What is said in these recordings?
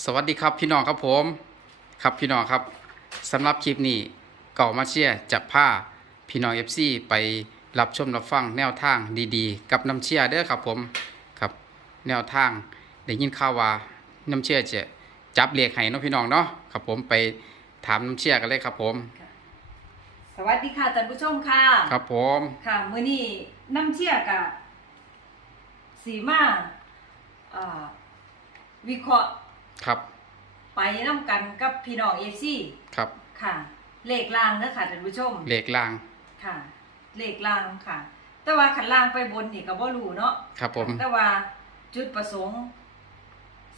สวัสดีครับพี่น้องครับผมครับพี่น้องครับสำหรับคลิปนี้เก่ามาเชียร์จะพาพี่น้อง FC ไปรับชมรับฟังแนวทางดีๆ กับน้ำเชียร์เด้อครับผมครับแนวทางได้ยินข่าวว่าน้ำเชียร์จะจับเลขให้เนาะพี่น้องเนาะครับผมไปถามน้ำเชียร์กันเลยครับผมสวัสดีค่ะท่านผู้ชมค่ะครับผมค่ะมื้อนี้น้ำเชี่ยกะสีมาเอ่อวิเคราะห์ ครับ ไปน้ำกันกับพี่น้องเอซี่ครับ ค่ะ เลขลางเด้อค่ะท่านผู้ชม เลขล่าง ค่ะ เลขลางค่ะ แต่ว่าขันล่างไปบนนี่ก็บ่รู้เนาะ ครับผม แต่ว่าจุดประสงค์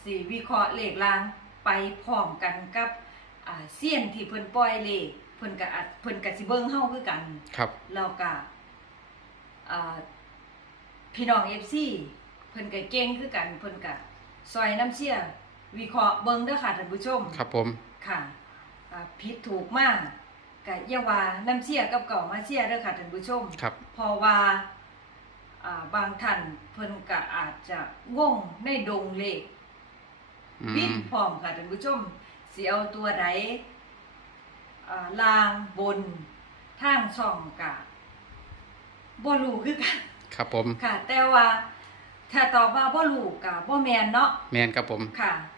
สีวิเคราะห์เลขลางไปพร้อมกันกับอ่าเสี้ยนที่เพิ่นปล่อยเลขเพิ่นก็อาจเพิ่นก็สิเบิ่งเฮาคือกัน ครับ แล้วก็อ่าพี่น้องเอฟซีเพิ่นก็เก่งคือกันเพิ่นก็ซอยน้ำเชี่ย วิเคราะห์เบิ่งเด้อค่ะท่านผู้ชมครับผม ค่ะอ่าผิดถูกมากก็อย่าว่าน้ำเชี่ยกับเก่ามาเชี่ยเด้อค่ะท่านผู้ชมครับ เพราะว่าอ่าบางท่านเพิ่นก็อาจจะงงในดงเลขอืบิดมพร้อมค่ะท่านผู้ชมสิเอาตัวใดอ่าลางบนทางช่องกะบ่รู้คือกัน ครับผม ค่ะแต่ว่าถ้าตอบว่าบ่รู้กะบ่แม่นเนาะแมนครับผม ค่ะอ่า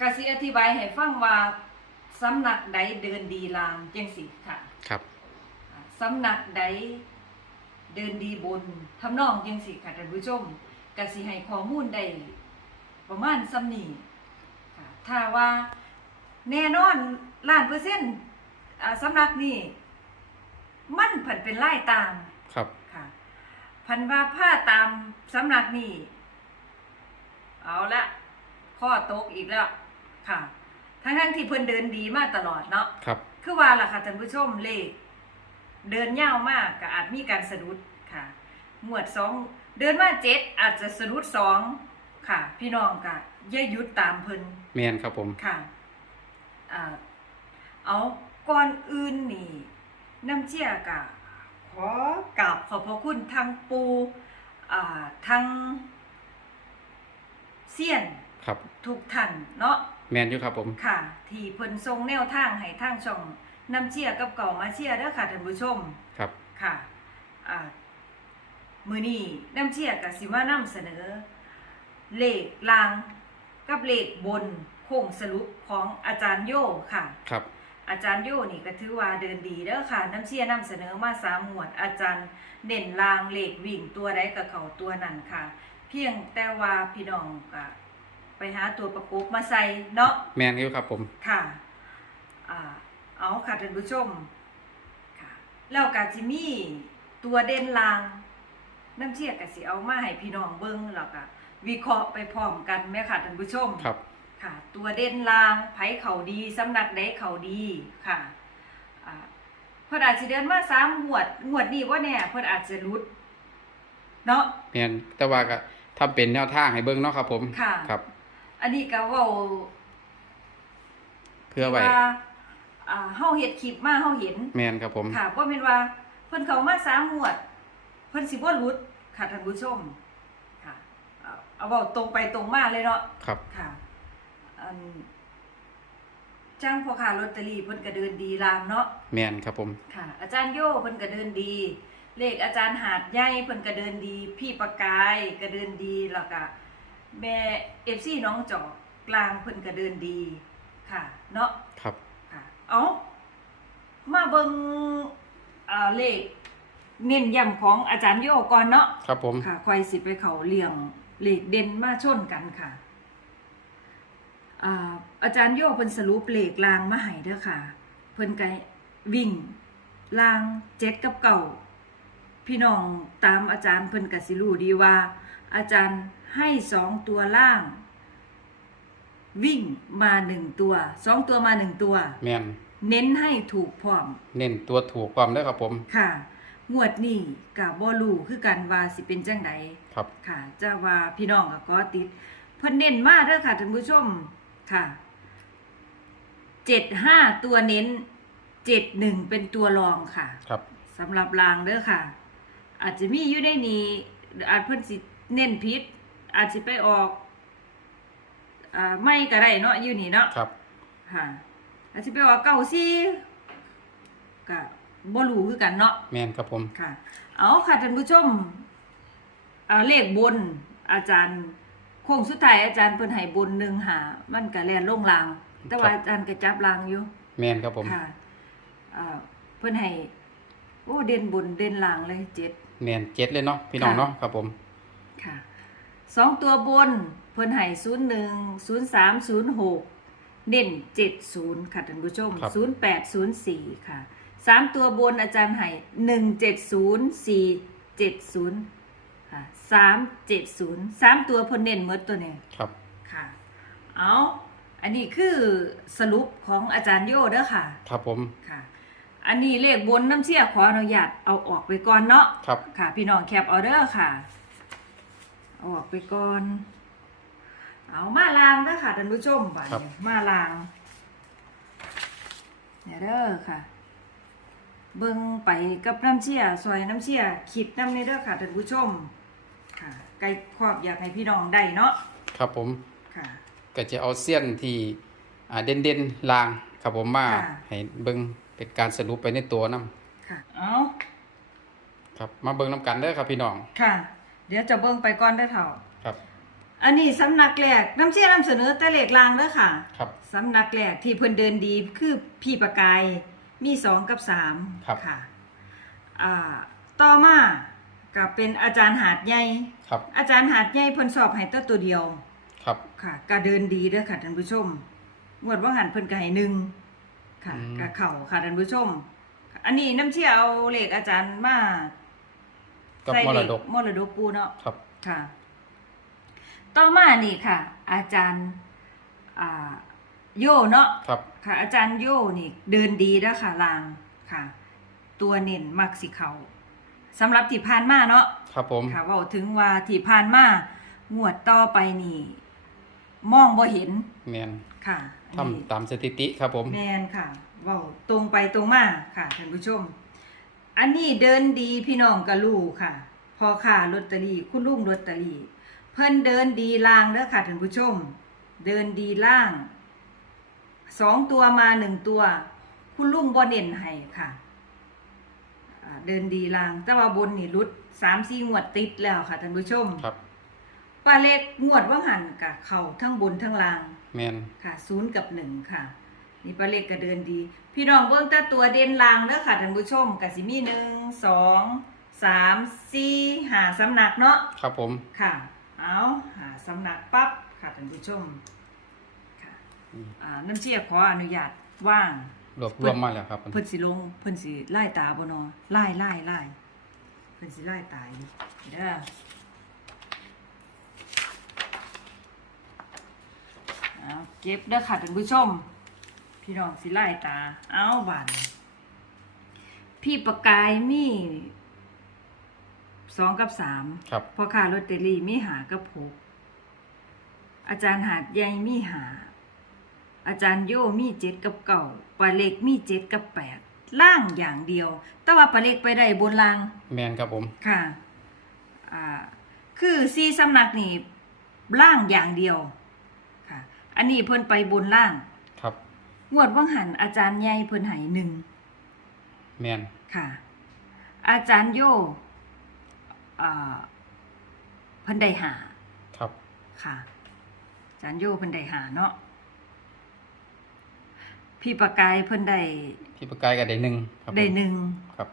กสิอธิบายให้ฟังว่าสำนักใดเดินดีลางจังสิค่ะ ครับอ่าสำนักใดเดินดีบนทำนองจังสิค่ะท่านผู้ชมกสิให้ข้อมูลได้ประมาณซ้ำนี้ค่ะถ้าว่าแน่นอนล้านเปอร์เซ็นต์อ่าสำนักนี้มันผันเป็นไล่ตาม ครับค่ะพันว่าผ้าตามสำนักนี้เอาละ ข้อตกอีกแล้วค่ะทั้งทั้งๆที่เพิ่นเดินดีมาตลอดเนาะครับ คือว่าล่ะค่ะท่านผู้ชมเลข เดินยาวมากก็อาจมีการสะดุดค่ะหมวดสองเดินมาเจ็ดอาจจะสะดุดสองค่ะ พี่น้องก็อย่าหยุดตามเพิ่นแมนครับผมค่ะอ่าเอาก่อนอื่นนี่น้ำเชี่ยกะขอกราบขอบพระคุณทางปูอ่าทางเซียน ครับ ทุกท่านเนาะแมนอยู่ครับผม ค่ะ ที่เพิ่นทรงแนวทางให้ทางช่องน้ำเชี่ยกับเก่ามาเชี่ยเด้อค่ะท่านผู้ชมครับ ค่ะอ่ามือนี้น้ำเชี่ยกับสิมานำเสนอ เลขลางกับเลขบนโค้งสรุปของอาจารย์โยค่ะ ครับ อาจารย์โยนี่ก็ถือว่าเดินดีเด้อค่ะ น้ำเชี่ยนำเสนอมาสามหมวด อาจารย์เด่นลางเลขวิ่งตัวใดกับเขาตัวนั้นค่ะ เพียงแต่ว่าพี่น้องก็ ไปหาตัวประกบมาใส่เนาะแมนอยู่ครับผม ค่ะอ่าเอาค่ะท่านผู้ชมค่ะแล้วกาจิมีตัวเด่นลางน้ำเชี่ยกะสิเอามาให้พี่น้องเบิ้งแล้วก็วิเคราะห์ไปพร้อมกันแม่ค่ะท่านผู้ชมครับ ค่ะ ตัวเด่นลางไผเขาดีสำนักใดเขาดีค่ะอ่าเพิ่นอาจจะเดินมาสามงวดงวดนี้ว่าแน่เพิ่นอาจจะรุด เนาะ แมนแต่ว่าก็ทำเป็นแนวทางให้เบิ่งเนาะครับผมค่ะ ครับ อันนี้ก็เว้าเพื่อไว้ที่ว่าอ่าเฮาเฮ็ดคลิปมาเฮาเห็น แมนครับผม ค่ะว่าเป็นว่าเพิ่นเขามาสามหมวด เพิ่นสิบ่หลุดค่ะท่านผู้ชม ค่ะ เอาเอาเว้าตรงไปตรงมาเลยเนาะ ครับ ค่ะอันจ้างพ่อค้าลอตเตอรี่เพิ่นก็เดินดีลามเนาะ แมนครับผม ค่ะ อาจารย์โยเพิ่นก็เดินดี เลขอาจารย์หาดใหญ่เพิ่นก็เดินดี พี่ประกายก็เดินดีแล้วก็ แม่ FC น้องจอกกลางเพิ่นก็เดินดีค่ะ เนาะครับค่ะ เอามาเบิงเอ่อเลขเน้นย้ำของอาจารย์โยก่อนเนาะครับผมค่ะควายสิไปเขาเลี่ยงเลขเด่นมาชนกันค่ะอ่าอาจารย์โยเพิ่นสรุปเลขลางมาให้เด้อค่ะ เพิ่นไกวิ่งลางเจ็ดกับเก่าพี่น้องตามอาจารย์เพิ่นกสิรู้ดีว่า อาจารย์ให้สองตัวล่าง วิ่งมาหนึ่งตัวสองตัวมาหนึ่งตัว แมนเน้นให้ถูกพร้อม เน้นตัวถูกความได้อครับผม ค่ะ งวดนี้กับบ่รู้คือกันว่าสิเป็นจังใดครับ ค่ะจะว่าพี่น้องก็ก็ติด เพิ่นเน้นมาเด้อค่ะท่านผู้ชมค่ะ เจ็ดห้าตัวเน้น เจ็ดหนึ่งเป็นตัวรองค่ะครับ สำหรับรางเด้อค่ะ อาจจะมีอยู่ในนี้อาจเพิ่นสิ เน้นพิษอาจสิไปออกอ่าไม่ก็ได้เนาะอยู่นี่เนาะครับค่ะอาจจะไปว่าเก้าซี่ก็บ่รู้คือกันเนาะแมนครับผม ค่ะ เอาค่ะท่านผู้ชมอ่าเลขบนอาจารย์โค้งสุดท้ายอาจารย์เพิ่นให้บนหนึ่งหามันก็แล่นลงลาง แต่ว่าอาจารย์ก็จับลางอยู่ แมนครับผมค่ะอ่าเพิ่นให้โอ้เด่นบนเด่นลางเลยเจ็ด แมนเจ็ดเลยเนาะพี่น้องค่ะ เนาะครับผมค่ะ สองตัวบนเพิ่นให้ศูนย์หนึ่งศูนย์สามศูนย์หกเด่นเจ็ดศูนย์ค่ะท่านผู้ชมครับศูนย์แปดศูนย์สี่ค่ะสามตัวบนอาจารย์ให้หนึ่งเจ็ดศูนย์สี่เจ็ดศูนย์ค่ะสามเจ็ดศูนย์สามตัวเพิ่นเน้นหมดตัวนี้ครับค่ะ เอาอันนี้คือสรุปของอาจารย์โยเด้อค่ะ ครับผมค่ะ อันนี้เลขบนน้ำเชี่ยขออนุญาตเอาออกไปก่อนเนาะครับค่ะ พี่น้องแคปออเดอร์ค่ะเอาออกไปก่อน เอามาลางนะค่ะท่านผู้ชมไปมาลางเนี่ยเด้อค่ะ เบิ่งไปกับน้ำเชี่ยซอยน้ำเชี่ยขีดน้ำนี่เด้อค่ะท่านผู้ชม ค่ะไกลครอบอยากให้พี่น้องได้เนาะครับผมค่ะ ก็จะเอาเสี้ยนที่อ่าเด่นเด่นๆลางครับผมมาค่ะ ให้เบิ่งเป็นการสรุปไปในตัวนํค่ะ เอาครับ มาเบิ่งนํกันเด้อครับพี่น้อง ค่ะ เดี๋ยวจะเบิ่งไปก่อนได้อเถ่าครับ อันนี้สำนักแรกน้ำเชี่ยนำเสนอแต่เลขลางเด้อค่ะครับ สำนักแรกที่เพิ่นเดินดีคือพี่ประกายมีสองกับสามครับ ค่ะอ่าต่อมาก็เป็นอาจารย์หาดใหญ่ ครับอาจารย์หาดใหญ่เพิ่นสอบให้แต่ตัวเดียว ครับ ค่ะก็เดินดีเด้อค่ะท่านผู้ชมงวดว่าหันเพิ่นก็ให้หนึ่งค่ะอืม ก็เข้าค่ะท่านผู้ชม อันนี้น้ำเชี่ยเอาเลขอาจารย์มา กับใส่มเลรขดกมรดกปูเนาะครับค่ะ ต่อมานี่ค่ะ อาจารย์อ่าโยเนาะครับ ค่ะ อาจารย์โยนี่เดินดีแล้วค่ะลางค่ะ ตัวเน่นมักสิเขาสำหรับที่ผ่านมาเนาะครับผมค่ะเว่าถึงว่าที่ผ่านมางวดต่อไปนี่มองบ่เห็นแมนค่ะอันทำนี้ตามสถิติครับผมแมนค่ะเว่าตรงไปตรงมาค่ะท่านผู้ชม อันนี้เดินดีพี่น้องกะลูค่ะ พอค่ะลอตเตอรี่คุณลุงลอตเตอรี่ เพิ่นเดินดีล่างเด้อค่ะท่านผู้ชม เดินดีล่างสองตัวมาหนึ่งตัว คุณลุงบ่เน้นให้ค่ะอ่าเดินดีล่าง แต่ว่าบนนี่รุดสามสี่งวดติดแล้วค่ะท่านผู้ชมครับป้าเล็กงวดว่าหันกับเข่าทั้งบนทั้งล่าง แมนค่ะศูนย์กับหนึ่งค่ะ นี่ป้าเล็กก็เดินดี พี่น้องเบิ่งแต่ตัวเด่นลางเด้อค่ะท่านผู้ชมกสิมีหนึ่งสองสามสี่หาสำนักเนาะครับผม ค่ะ เอาหาสำนักปั๊บค่ะท่านผู้ชมค่ะอืมอ่าน้ำเชี่ยขออนุญาตว่างรวบรวมมาแล้วครับเพิ่นสิลงเพิ่นสิไล่ตาบ่เนอไล่ไล่ไล่เพิ่นสิไล่ตาอยู่เด้อเอาเก็บเด้อค่ะท่านผู้ชม พี่น้องสิไล่ตา เอาบานพี่ประกายมีสองกับสามครับ พอค่าลอตเตอรี่มีหากับหกอาจารย์หาดใหญ่มีหา อาจารย์โยมีเจ็ดกับเก่าปลาเล็กมีเจ็ดกับแปดล่างอย่างเดียว แต่ว่าปลาเล็กไปได้บนล่าง แมนครับผม ค่ะ อ่า คือซีสำนักนี่ล่างอย่างเดียว ค่ะ อันนี้เพิ่นไปบนล่างครับ งวดว่างหันอาจารย์ใหญ่เพิ่นให้หนึ่งแมนค่ะ อาจารย์โยอ่าเพิ่นได้หาครับค่ะ อาจารย์โยเพิ่นได้หาเนาะพี่ประกายเพิ่นได้พี่ประกายก็ได้หนึ่งครับผมได้หนึ่งครับ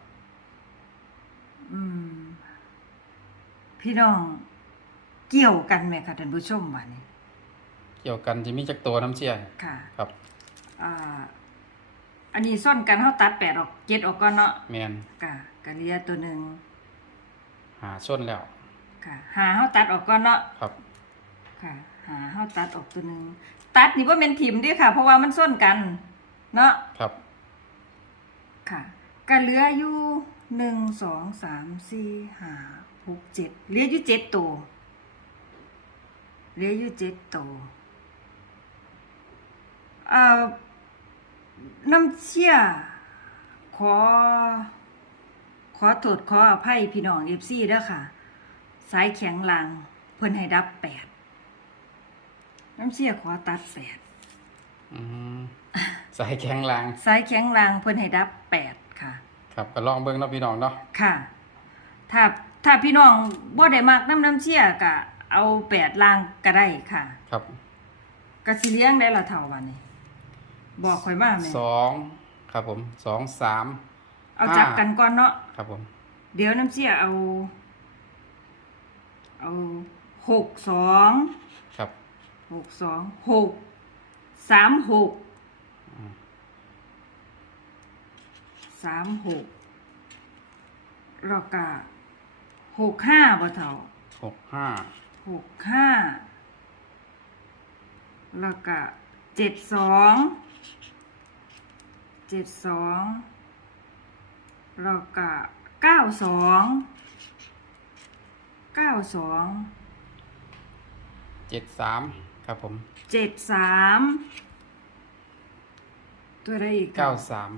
อืม พี่น้องเกี่ยวกันไหมคะท่านผู้ชมว่านี่เกี่ยวกันจะมีจักตัวน้ำเชี่ยค่ะ ครับ อ่า อันนี้ซ่อนกันเฮาตัดแปดออกเจ็ดออกก่อนเนาะแมนกะกะเหลียตัวหนึ่งหาส้นแล้ว ค่ะหาเฮาตัดออกก่อนเนาะครับ ค่ะ หาเฮาตัดออกตัวหนึ่งตัดนี่ว่าเป็นถิ่มเดิค่ะ เพราะว่ามันซ่อนกัน เนาะครับ ค่ะก็เหลืออยู่หนึ่งสองสามสี่ห้าหกเจ็ดเหลืออยู่เจ็ดตัวเหลืออยู่เจ็ดตัวเอ่อ น้ำเชี่ยขอ ขอโทษขออภัยพี่น้องเอฟซีเด้อค่ะ สายแข็งลังเพิ่นให้ดับแปดน้ำเชี่ยขอตัดแปดอืมสายแข็งแรงสายแข็งแรงเพิ่นให้ดับแปดค่ะ ครับก็ลองเบิ่งเนาะพี่น้องเนาะค่ะ ถ้าถ้าพี่น้องบ่ได้มักน้ำน้ำเชี่ยก็เอาแปดลางก็ได้ค่ะ ครับก็สิเลี้ยงได้ละเท่าวันนี้ บอกข่อยมาแม่สองครับผมสองสามเอาจับกันก่อนเนาะครับผม เดี๋ยวน้ำเชี่ยเอา เอาหกสองครับหกสองหกสามหกอืมสามหกแล้วก็หกห้าบ่เท่าหกห้าหกห้าแล้วก็เจ็ดสอง เจ็ดสองแล้วก็เก้าสองเก้าสองเจ็ดสามครับผมเจ็ดสามตัวอะไรอีกเก้าสาม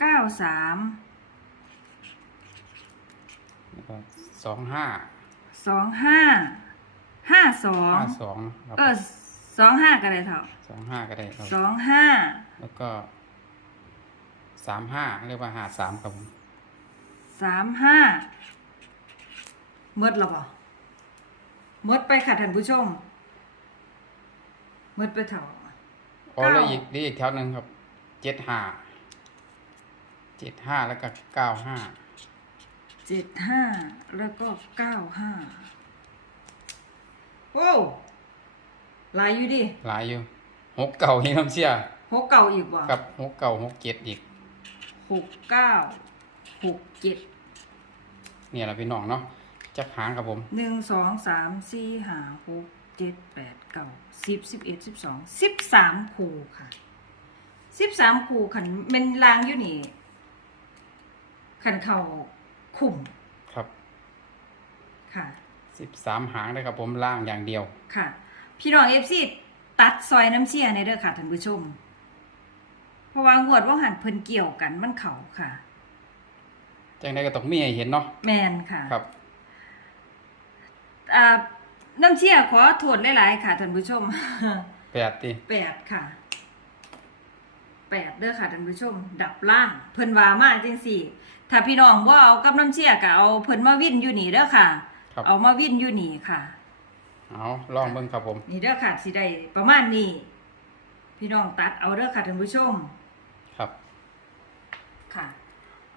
เก้าสามแล้วก็สองห้าสองห้าห้าสองห้าสองครับเออสองห้าก็ได้เท่าสองห้าก็ได้ครับสองห้าแล้วก็ สามห้าเรียกว่าหาสามครับผมสามห้าเมดหรอบ่เมดไปค่ะท่านผู้ชมเมดไปเท่าอ๋อแล้วเก้าอีกนี่อีกแถวหนึ่งครับเจ็ดห้าเจ็ดห้าแล้วก็เก้าห้าเจ็ดห้าแล้วก็เก้าห้าโอ้หลายอยู่ดิหลายอยู่หกเก่านี่น้ำเชี่ยหกเก่าอีกบ่กับหกเก่าหกเจ็ดอีก หกเก้าหกเจ็ดเนี่ยแหละพี่น้องเนาะจักหางครับผมหนึ่งสองสามสี่ห้าหกเจ็ดแปดเก้าสิบสิบเอ็ดสิบสองสิบสามคู่ค่ะสิบสามคู่ขันเป็นลางอยู่นี่ขันเข่าคุ่มครับค่ะสิบสามหางเลยครับผมล่างอย่างเดียวค่ะ พี่น้องเอฟซีตัดซอยน้ำเชี่ยในเด้อค่ะท่านผู้ชม เพราะว่างวดว่าหันเพิ่นเกี่ยวกันมันเข่าค่ะ จังได้ก็ต้องมีให้เห็นเนาะแมนค่ะครับ อ่าน้ำเชี่ยขอโทษหลายๆค่ะท่านผู้ชม แปดตีแปดค่ะแปดเด้อค่ะท่านผู้ชม ดับล่าง เพิ่นว่ามาจังสี่ถ้าพี่น้องว่าเอากับน้ำเชี่ยก็เอาเพิ่นมาวิ่นอยู่นี่เด้อค่ะ ครับเอามาวิ่นอยู่นี่ค่ะ เอาลองเบิ่งครับผม นี่เด้อค่ะสิได้ประมาณนี้ พี่น้องตัดเอาเด้อค่ะท่านผู้ชมครับ ค่ะ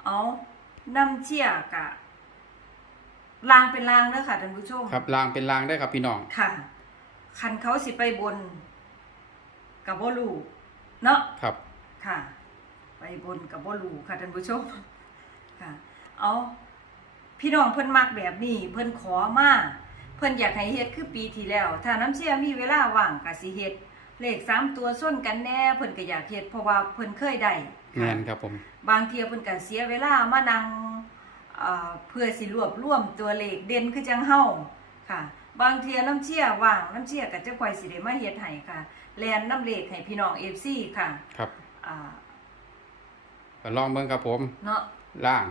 เอาน้ำเชี่ยกะลางเป็นลางเด้อค่ะท่านผู้ชมครับล่างเป็นล่างได้อครับพี่น้อง ค่ะ คันเขาสิไปบนกับบ่รู้เนาะครับ ค่ะ ไปบนกับบ่รู้ค่ะท่านผู้ชม ค่ะ เอาพี่น้องเพิ่นมักแบบนี้ เพิ่นขอมาเพิ่นอยากให้เฮ็ดคือปีที่แล้ว ถ้าน้ำเชี่ยมีเวลาว่างก็สิเฮ็ดเลขสามตัวส้นกันแน่ เพิ่นก็อยากเฮ็ดเพราะว่าเพิ่นเคยได้ แมค่ะนครับผม บางเทียเพิ่นก็เสียเวลามานั่งเอ่อเพื่อสิรวบรวมตัวเลขเด่นคือจังเฮาค่ะ บางเทียน้ำเชี่ยว่างน้ำเชี่ยก็จะค่อยสิได้มาเฮ็ดให้ค่ะแลนน้ำเลขให้พี่น้อง FC ค่ะ ครับอ่าก็ลองเบิ่งครับผม เนาะล่าง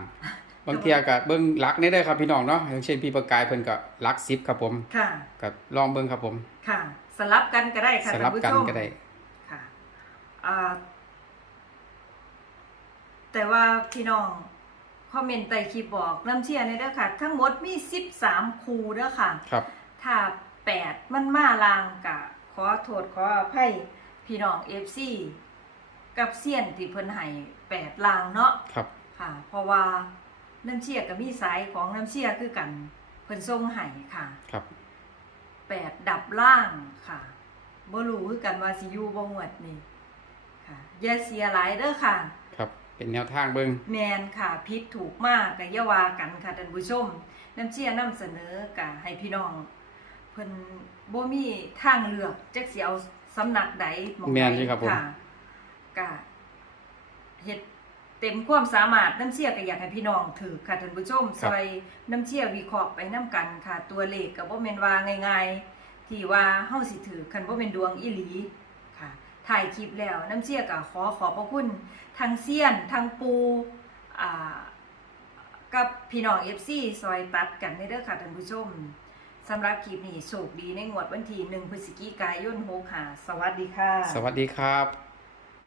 บางเทียก็เบิ่งหลักนี่ได้อครับพี่น้องเนาะอย่างเช่นพี่ประกายเพิ่นก็หลักสิบครับผม ค่ะก็ลองเบิ่งครับผม ค่ะ สลับกันก็ได้ค่ะสลับกันท่าผู้ชมก็ได้ ค่ะอ่า แต่ว่าพี่น้องคอมเมนต์ใต้คลิปบอกน้ำเชี่ยในเด้อค่ะ ทั้งหมดมี 13 คูเด้อค่ะ ครับ ถ้าแปดมันมาลางกะ ขอโทษขออภัยพี่น้องเอฟซีกับเซียนที่เพิ่นให้แปดลางเนาะครับ ค่ะ เพราะว่าน้ำเชี่ยกับมีสายของน้ำเชี่ยคือกัน เพิ่นส่งให้ค่ะ ครับแปดดับล่างค่ะบ่รู้คือกันว่าสิอยู่บ่หมดนี่ค่ะอย่าเสียหลายเด้อค่ะครับ เป็นแนวทางเบิ่งแมนค่ะพิษถูกมากกับยาวากันค่ะท่านผู้ชมน้ำเชี่ยนำเสนอกะให้พี่น้องเพิ่นบ่มีทางเลือกจักสิเอาสำนักใดหมองแม่ใดนอยู่ครับผมค่ะกะเฮ็ดเต็มความสามารถน้ำเชี่ยก็อยากให้พี่น้องถือค่ะท่านผู้ชมซอยน้ำเชี่ยวิเคราะห์ไปนํกันค่ะ ตัวเลขก็บ่แม่นว่าง่าย ๆ ที่ว่าเฮาสิถือคันบ่แม่นดวงอีหลีค่ะ ถ่ายคลิปแล้วน้ำเชี่ยก็ขอขอบพระคุณทางเซียนทางปูอ่ากับพี่น้องเอฟซีซอยตัดกันในเด้อค่ะท่านผู้ชมสำหรับคลิปนี้โชคดีในงวดวันที่หนึ่งพฤศจิกายน65สวัสดีค่ะ สวัสดีครับ